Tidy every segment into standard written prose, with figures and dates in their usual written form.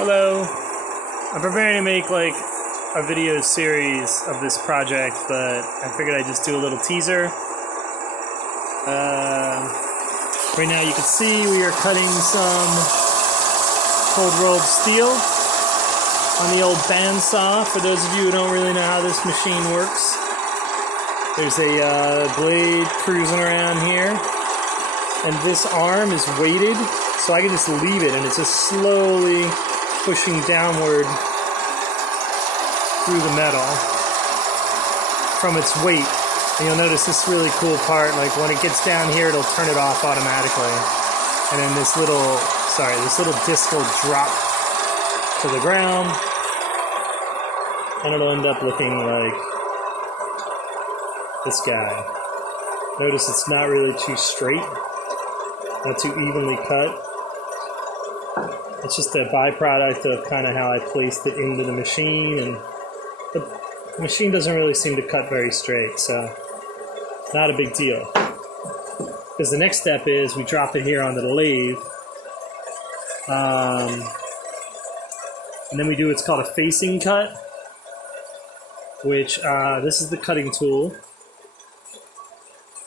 Hello. I'm preparing to make like a video series of this project, but I figured I'd just do a little teaser. Right now you can see we are cutting some cold rolled steel on the old bandsaw. For those of you who don't really know how this machine works, there's a blade cruising around here, and this arm is weighted, so I can just leave it and it's just slowly pushing downward through the metal from its weight. And you'll notice this really cool part, like when it gets down here, it'll turn it off automatically. And then this little disc will drop to the ground, and it'll end up looking like this guy. Notice it's not really too straight, not too evenly cut. It's just a byproduct of kind of how I placed it into the machine, and the machine doesn't really seem to cut very straight, so not a big deal. Because the next step is we drop it here onto the lathe, and then we do what's called a facing cut, which this is the cutting tool,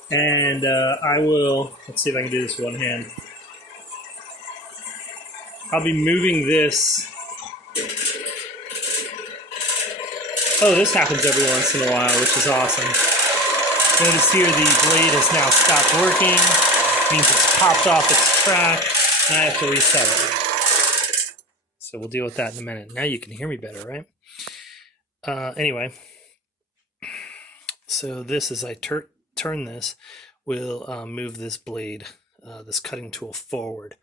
and I will, let's see if I can do this with one hand. I'll be moving this. Oh, this happens every once in a while, which is awesome. Notice here the blade has now stopped working. Means it's popped off its track, and I have to reset it. So we'll deal with that in a minute. Now you can hear me better, right? Anyway, so this, as I turn this, will move this blade, this cutting tool forward.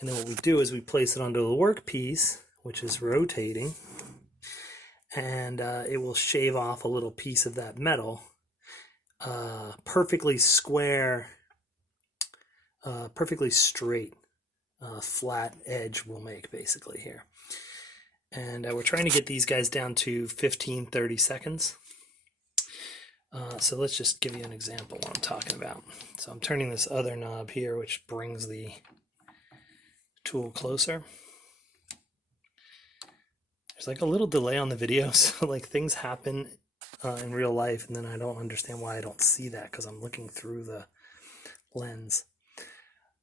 And then what we do is we place it onto the workpiece, which is rotating, and it will shave off a little piece of that metal. Perfectly square, perfectly straight, flat edge we'll make basically here. And we're trying to get these guys down to 15-30 seconds. So let's just give you an example of what I'm talking about. So I'm turning this other knob here, which brings the tool closer. There's like a little delay on the video, so like things happen in real life, and then I don't understand why I don't see that because I'm looking through the lens.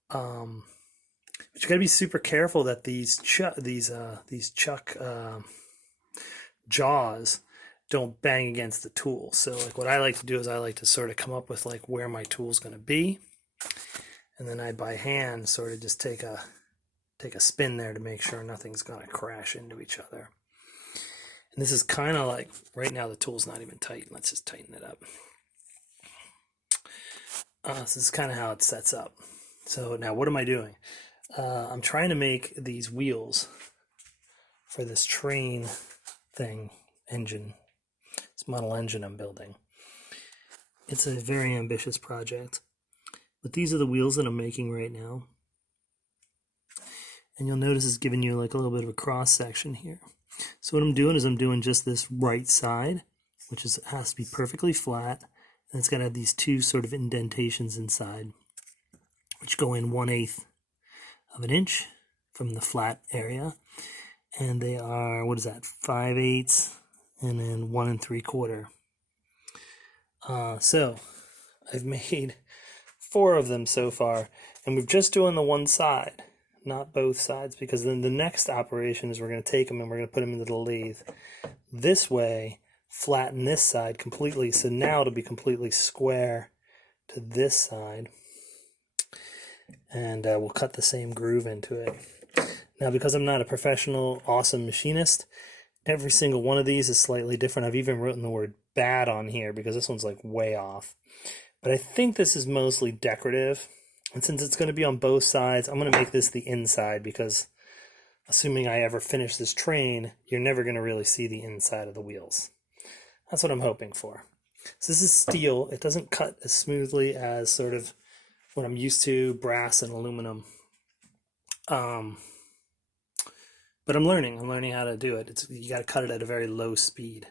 But you gotta be super careful that these chuck jaws don't bang against the tool. So like what I like to do is I like to sort of come up with like where my tool's gonna be, and then I by hand sort of just take a spin there to make sure nothing's gonna crash into each other. And this is kind of like, right now the tool's not even tight. Let's just tighten it up. This is kind of how it sets up. So now what am I doing? I'm trying to make these wheels for this train thing, engine, this model engine I'm building. It's a very ambitious project. But these are the wheels that I'm making right now. And you'll notice it's giving you like a little bit of a cross section here. So what I'm doing is I'm doing just this right side, which has to be perfectly flat, and it's got to have these two sort of indentations inside, which go in 1/8 of an inch from the flat area, and they are, what is that, 5/8 and then 1 3/4. So I've made 4 of them so far, and we're just doing the one side, not both sides, because then the next operation is we're going to take them and we're going to put them into the lathe. This way, flatten this side completely, so now it'll be completely square to this side. And we'll cut the same groove into it. Now, because I'm not a professional, awesome machinist, every single one of these is slightly different. I've even written the word bad on here because this one's like way off. But I think this is mostly decorative. And since it's going to be on both sides, I'm going to make this the inside, because assuming I ever finish this train, you're never going to really see the inside of the wheels. That's what I'm hoping for. So this is steel. It doesn't cut as smoothly as sort of what I'm used to, brass and aluminum. But I'm learning how to do it. You got to cut it at a very low speed.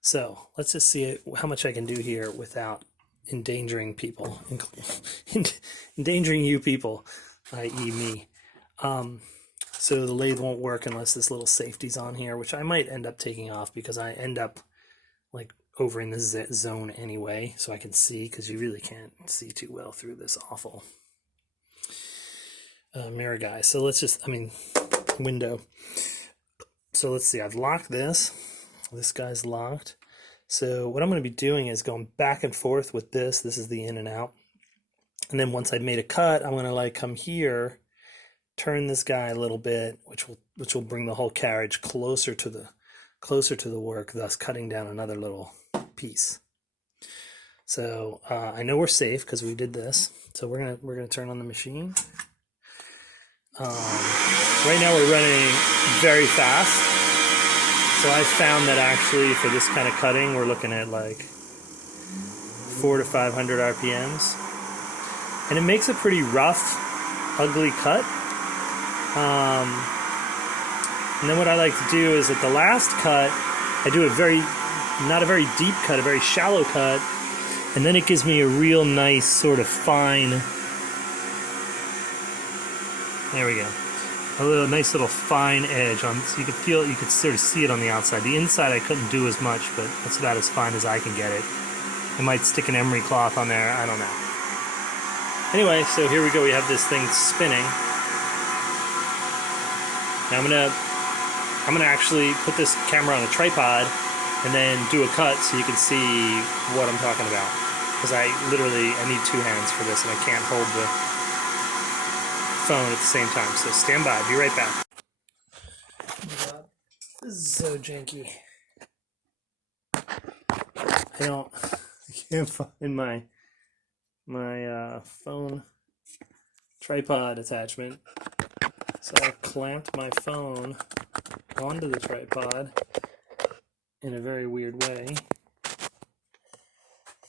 So let's just see how much I can do here without endangering people, endangering you people, i.e. me. So the lathe won't work unless this little safety's on here, which I might end up taking off because I end up like over in this zone anyway, so I can see, because you really can't see too well through this awful mirror guy. So let's just, window. So let's see, I've locked this. This guy's locked. So what I'm going to be doing is going back and forth with this. This is the in and out. And then once I've made a cut, I'm going to like come here, turn this guy a little bit, which will bring the whole carriage closer to the work, thus cutting down another little piece. So I know we're safe because we did this. So we're gonna turn on the machine. Right now we're running very fast. So I found that actually for this kind of cutting, we're looking at like 400 to 500 RPMs. And it makes a pretty rough, ugly cut. And then what I like to do is at the last cut, I do not a very deep cut, a very shallow cut. And then it gives me a real nice sort of fine, there we go. A nice little fine edge on, so you could sort of see it on the outside. The inside I couldn't do as much, but that's about as fine as I can get it. I might stick an emery cloth on there, I don't know. Anyway, so here we go, we have this thing spinning. Now I'm gonna actually put this camera on a tripod and then do a cut so you can see what I'm talking about. Because I need two hands for this and I can't hold the phone at the same time. So stand by, be right back. This is so janky. I can't find my phone tripod attachment. So I clamped my phone onto the tripod in a very weird way.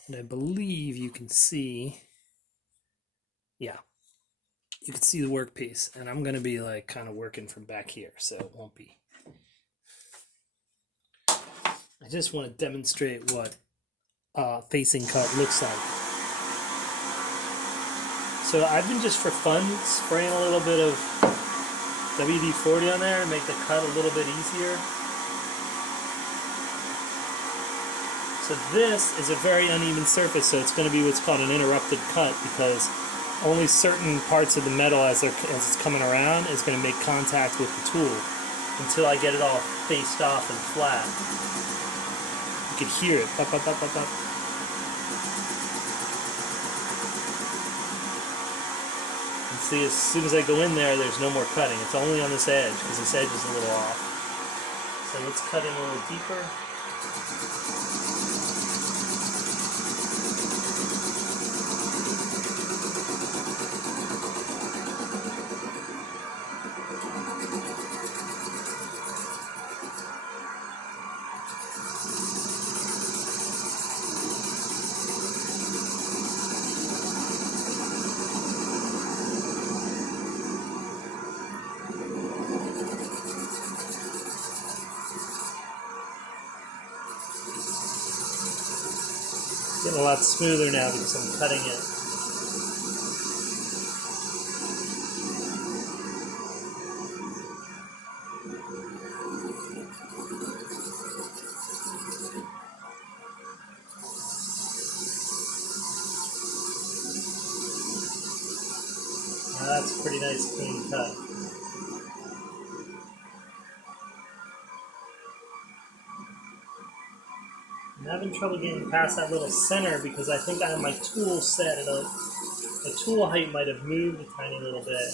And I believe you can see, yeah, you can see the workpiece. And I'm going to be like kind of working from back here, so it won't be. I just want to demonstrate what facing cut looks like. So I've been just for fun spraying a little bit of WD-40 on there to make the cut a little bit easier. So this is a very uneven surface, so it's going to be what's called an interrupted cut, because only certain parts of the metal as it's coming around is going to make contact with the tool until I get it all faced off and flat. You can hear it. Pop, pop, pop, pop, pop. And see, as soon as I go in there's no more cutting. It's only on this edge, because this edge is a little off. So let's cut in a little deeper. Getting a lot smoother now because I'm cutting it. Now that's a pretty nice clean cut. I'm having trouble getting past that little center because I think I have my tool set at the tool height might have moved a tiny little bit.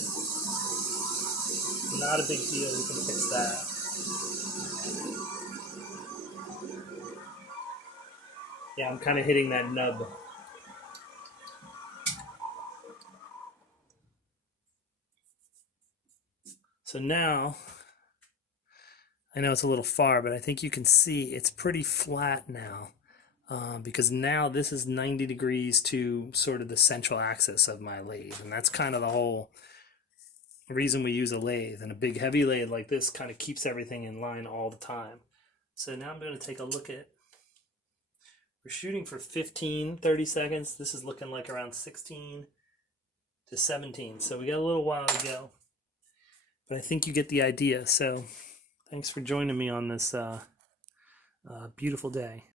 Not a big deal, we can fix that. Yeah, I'm kind of hitting that nub. So now, I know it's a little far, but I think you can see it's pretty flat now. Because now this is 90 degrees to sort of the central axis of my lathe. And that's kind of the whole reason we use a lathe. And a big heavy lathe like this kind of keeps everything in line all the time. So now I'm going to take a look at, we're shooting for 30 seconds. This is looking like around 16 to 17. So we got a little while to go. But I think you get the idea. So thanks for joining me on this beautiful day.